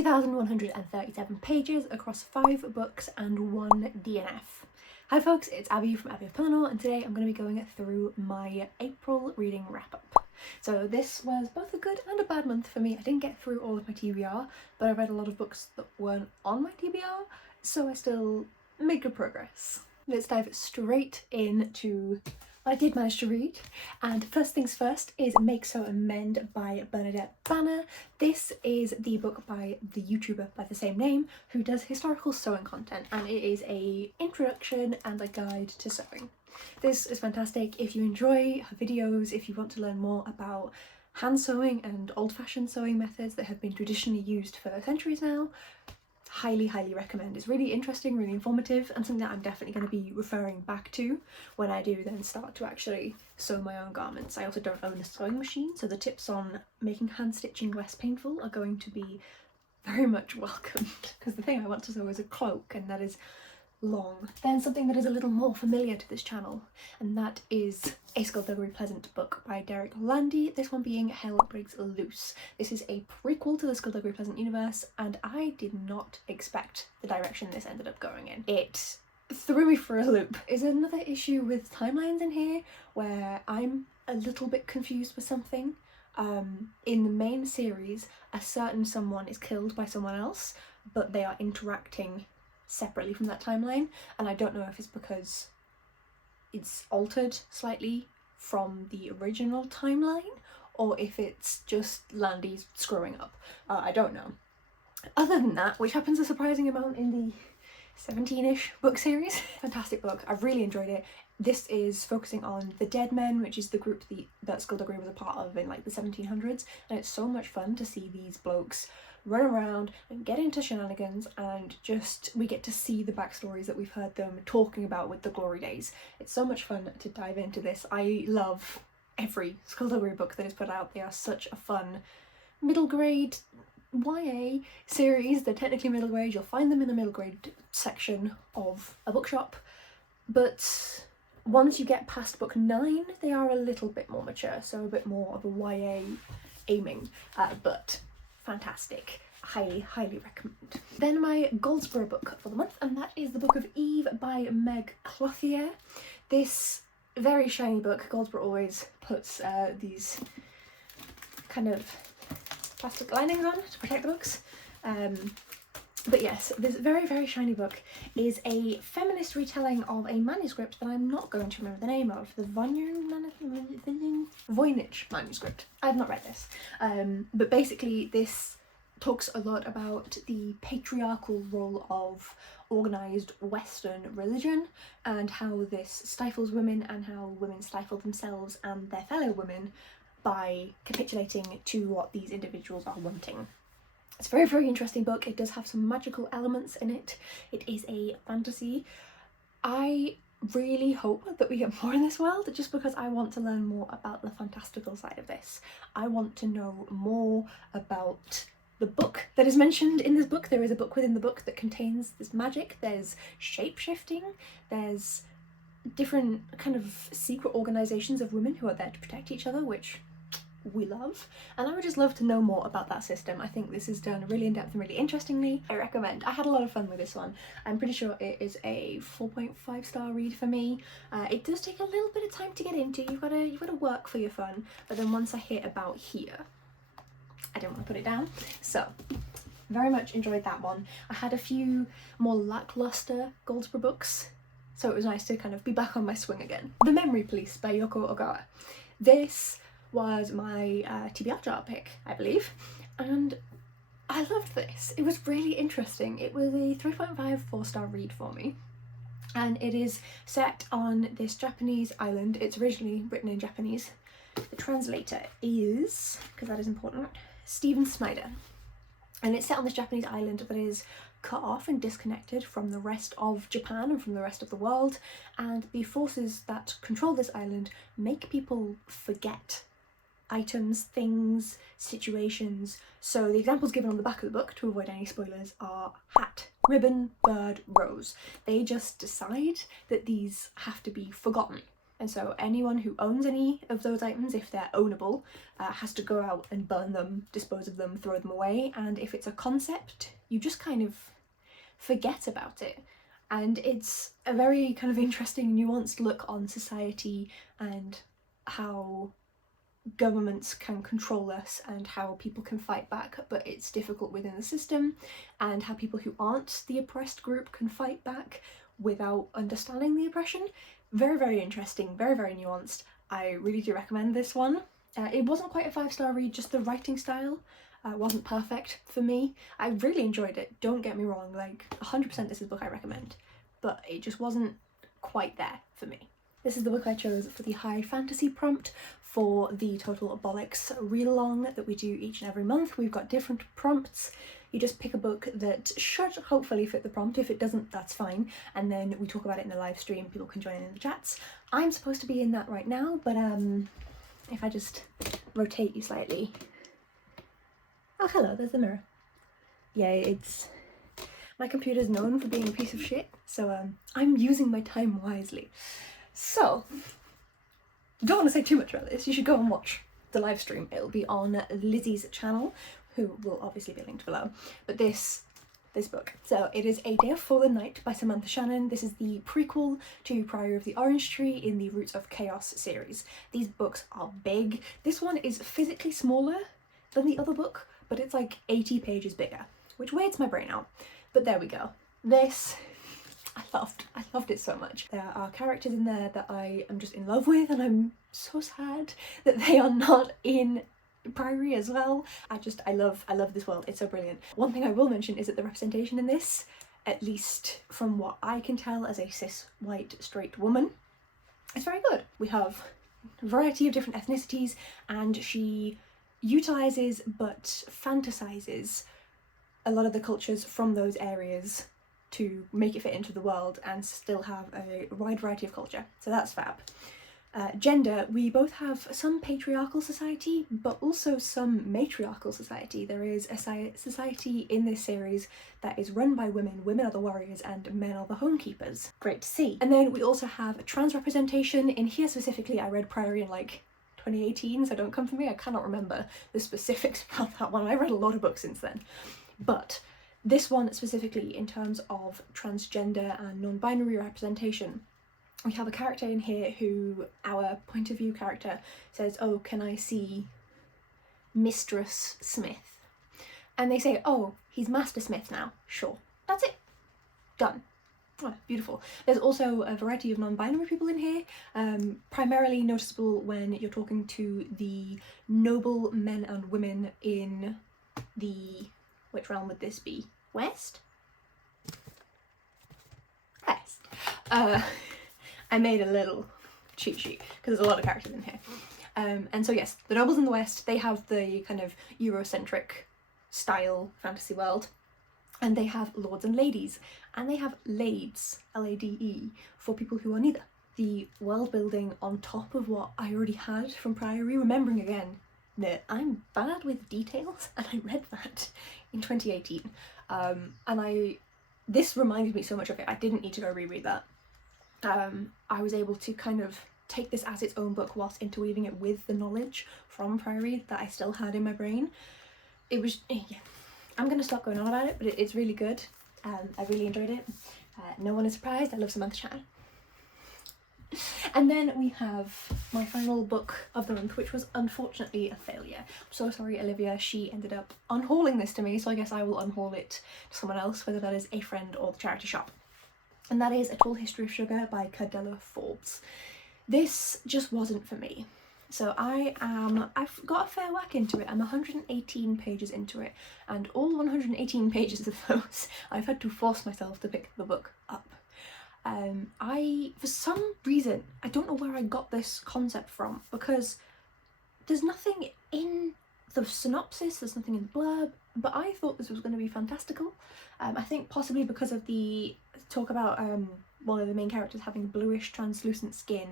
2,137 pages across 5 books and 1 DNF. Hi folks, it's Abby from Abby of Pellinor, and today I'm going to be going through my April reading wrap-up. So this was both a good and a bad month for me. I didn't get through all of my TBR, but I read a lot of books that weren't on my TBR, so I still made good progress. Let's dive straight into what I did manage to read, and first things first is Make So Amend by Bernadette. This is the book by the YouTuber by the same name who does historical sewing content, and it is a introduction and a guide to sewing. This is fantastic if you enjoy her videos, if you want to learn more about hand sewing and old-fashioned sewing methods that have been traditionally used for centuries now. Highly recommend. It's really interesting, really informative, and something that I'm definitely going to be referring back to when I do then start to actually sew my own garments. I also don't own a sewing machine, so the tips on making hand stitching less painful are going to be very much welcomed, because the thing I want to sew is a cloak, and that is long. Then something that is a little more familiar to this channel, and that is A Skullduggery Pleasant book by Landy, this one being Hell Briggs Loose. This is a prequel to the Skullduggery Pleasant universe, and I did not expect the direction this ended up going in. It threw me for a loop. Is another issue with timelines in here where I'm a little bit confused with something. In the main series, a certain someone is killed by someone else, but they are interacting separately from that timeline, and I don't know if it's because it's altered slightly from the original timeline or if it's just Landy screwing up. I don't know. Other than that, which happens a surprising amount in the 17-ish book series. Fantastic book, I've really enjoyed it. This is focusing on the Dead Men, which is the group that Skullduggery was a part of in like the 1700s, and it's so much fun to see these blokes run around and get into shenanigans, and just we get to see the backstories that we've heard them talking about with the glory days. It's so much fun to dive into this. I love every Skullduggery book that is put out. They are such a fun middle grade YA series. They're technically middle grade, you'll find them in the middle grade section of a bookshop, but once you get past book 9 they are a little bit more mature, so a bit more of a YA aiming, but fantastic. Highly recommend. Then my Goldsboro book for the month, and that is the Book of Eve by Meg Clothier. This very shiny book. Goldsboro always puts these kind of plastic linings on to protect the books. But yes, this very shiny book is a feminist retelling of a manuscript that I'm not going to remember the name of, the Voynich manuscript. I've not read this, but basically this talks a lot about the patriarchal role of organised Western religion and how this stifles women, and how women stifle themselves and their fellow women by capitulating to what these individuals are wanting. It's a very interesting book. It does have some magical elements in it. It is a fantasy. I really hope that we get more in this world, just because I want to learn more about the fantastical side of this. I want to know more about the book that is mentioned in this book. There is a book within the book that contains this magic. There's shape-shifting, there's different kind of secret organisations of women who are there to protect each other, which we love, and I would just love to know more about that system. I think this is done really in depth and really interestingly. I recommend. I had a lot of fun with this one. I'm pretty sure it is a 4.5 star read for me. It does take a little bit of time to get into. You've got to work for your fun, but then once I hit about here, I don't want to put it down. So very much enjoyed that one. I had a few more lackluster Goldsboro books, so it was nice to kind of be back on my swing again. The Memory Police by Yoko Ogawa. This was my TBR jar pick, I believe, and I loved this. It was really interesting. It was a 3.5 4-star read for me, and it is set on this Japanese island. It's originally written in Japanese. The translator is, because that is important, Stephen Snyder, and it's set on this Japanese island that is cut off and disconnected from the rest of Japan and from the rest of the world, and the forces that control this island make people forget items, things, situations. So the examples given on the back of the book, to avoid any spoilers, are hat, ribbon, bird, rose. They just decide that these have to be forgotten. And so anyone who owns any of those items, if they're ownable, has to go out and burn them, dispose of them, throw them away. And if it's a concept, you just kind of forget about it. And it's a very kind of interesting, nuanced look on society and how governments can control us and how people can fight back, but it's difficult within the system, and how people who aren't the oppressed group can fight back without understanding the oppression. Very, very interesting, very, very nuanced. I really do recommend this one. It wasn't quite a 5-star read, just the writing style wasn't perfect for me. I really enjoyed it, don't get me wrong, like 100% this is a book I recommend, but it just wasn't quite there for me. This is the book I chose for the high fantasy prompt for the Total Bollocks read-along that we do each and every month. We've got different prompts. You just pick a book that should hopefully fit the prompt. If it doesn't, that's fine. And then we talk about it in the live stream. People can join in the chats. I'm supposed to be in that right now, but if I just rotate you slightly. Oh, hello, there's the mirror. Yeah, it's... my computer's known for being a piece of shit, so I'm using my time wisely. So, don't want to say too much about this. You should go and watch the live stream. It'll be on Lizzie's channel, who will obviously be linked below. But this book. So it is A Day of Fallen Night by Samantha Shannon. This is the prequel to Priory of the Orange Tree in the Roots of Chaos series. These books are big. This one is physically smaller than the other book, but it's like 80 pages bigger, which weirds my brain out. But there we go. This I loved it so much. There are characters in there that I am just in love with, and I'm so sad that they are not in Priory as well. I love this world. It's so brilliant. One thing I will mention is that the representation in this, at least from what I can tell as a cis white straight woman, is very good. We have a variety of different ethnicities, and she utilizes but fantasizes a lot of the cultures from those areas to make it fit into the world and still have a wide variety of culture. So that's fab. Gender, we both have some patriarchal society, but also some matriarchal society. There is a society in this series that is run by women. Women are the warriors and men are the homekeepers. Great to see. And then we also have trans representation. In here specifically, I read Priory in like 2018, so don't come for me, I cannot remember the specifics about that one. I read a lot of books since then. But this one specifically, in terms of transgender and non-binary representation, we have a character in here who, our point of view character, says, "Oh, can I see Mistress Smith?" And they say, "Oh, he's Master Smith now." Sure. That's it. Done. Oh, beautiful. There's also a variety of non-binary people in here, primarily noticeable when you're talking to the noble men and women in the... which realm would this be? West? West. I made a little cheat sheet because there's a lot of characters in here. And so yes, the nobles in the West, they have the kind of Eurocentric style fantasy world, and they have lords and ladies, and they have lades, L-A-D-E, for people who are neither. The world building on top of what I already had from Priory, remembering again that I'm bad with details, and I read that in 2018, and this reminded me so much of it. I didn't need to go reread that. I was able to kind of take this as its own book whilst interweaving it with the knowledge from Priory that I still had in my brain. It was, yeah, I'm going to stop going on about it, but it's really good. I really enjoyed it. No one is surprised, I love Samantha Shannon. And then we have my final book of the month, which was unfortunately a failure. I'm so sorry, Olivia, she ended up unhauling this to me, so I guess I will unhaul it to someone else, whether that is a friend or the charity shop. And that is A Tall History of Sugar by Curdella Forbes. This just wasn't for me. So I've got a fair whack into it. I'm 118 pages into it, and all 118 pages of those I've had to force myself to pick the book up. For some reason, I don't know where I got this concept from, because there's nothing in the synopsis, there's nothing in the blurb, but I thought this was going to be fantastical. I think possibly because of the talk about one of the main characters having bluish translucent skin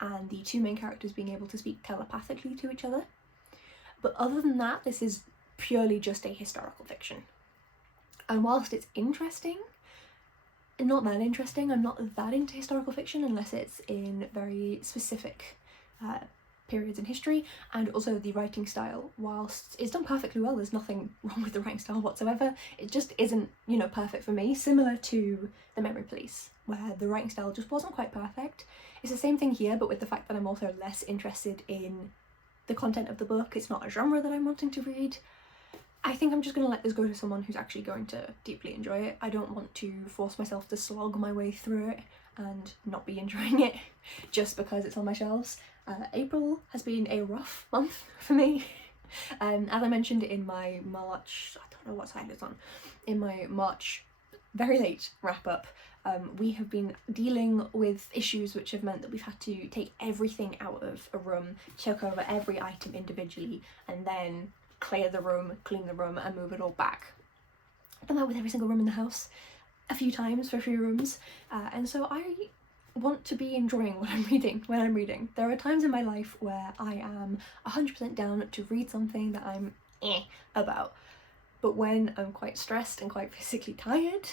and the two main characters being able to speak telepathically to each other. But other than that, this is purely just a historical fiction. And whilst it's interesting, not that interesting. I'm not that into historical fiction unless it's in very specific periods in history, and also the writing style, whilst it's done perfectly well, there's nothing wrong with the writing style whatsoever, it just isn't, you know, perfect for me, similar to The Memory Police, where the writing style just wasn't quite perfect. It's the same thing here, but with the fact that I'm also less interested in the content of the book, it's not a genre that I'm wanting to read. I think I'm just going to let this go to someone who's actually going to deeply enjoy it. I don't want to force myself to slog my way through it and not be enjoying it just because it's on my shelves. April has been a rough month for me. As I mentioned in my March, I don't know what side it's on, in my March very late wrap up, we have been dealing with issues which have meant that we've had to take everything out of a room, check over every item individually, and then clear the room, clean the room, and move it all back. I've done that with every single room in the house a few times for a few rooms, and so I want to be enjoying what I'm reading when I'm reading. There are times in my life where I am 100% down to read something that I'm about, but when I'm quite stressed and quite physically tired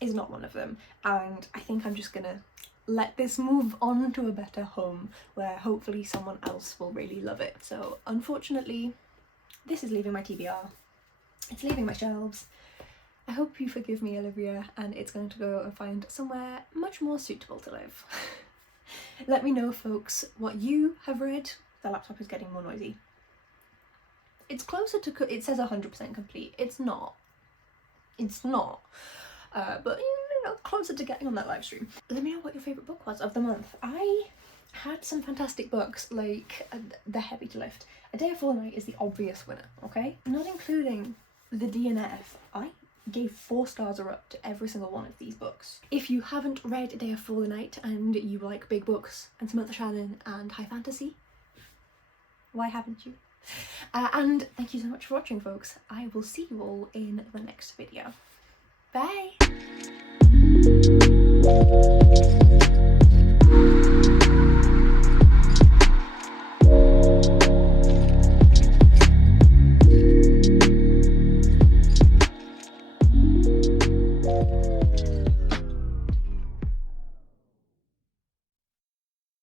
is not one of them, and I think I'm just gonna let this move on to a better home where hopefully someone else will really love it. So unfortunately, this is leaving my TBR, it's leaving my shelves. I hope you forgive me, Olivia, and it's going to go and find somewhere much more suitable to live. Let me know, folks, what you have read. The laptop is getting more noisy. It's closer to, it says 100% complete. It's not. It's not. But, you know, closer to getting on that live stream. Let me know what your favourite book was of the month. I had some fantastic books, like The Heavy to Lift. A Day of Full Night is the obvious winner, okay? Not including the DNF. I gave 4 stars or up to every single one of these books. If you haven't read A Day of Full Night and you like big books and Samantha, Shannon and high fantasy, why haven't you? And thank you so much for watching, folks. I will see you all in the next video. Bye!